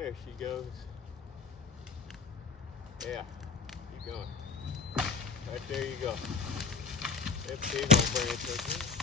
There she goes. Yeah, keep going. Right there you go. That big old branch right there.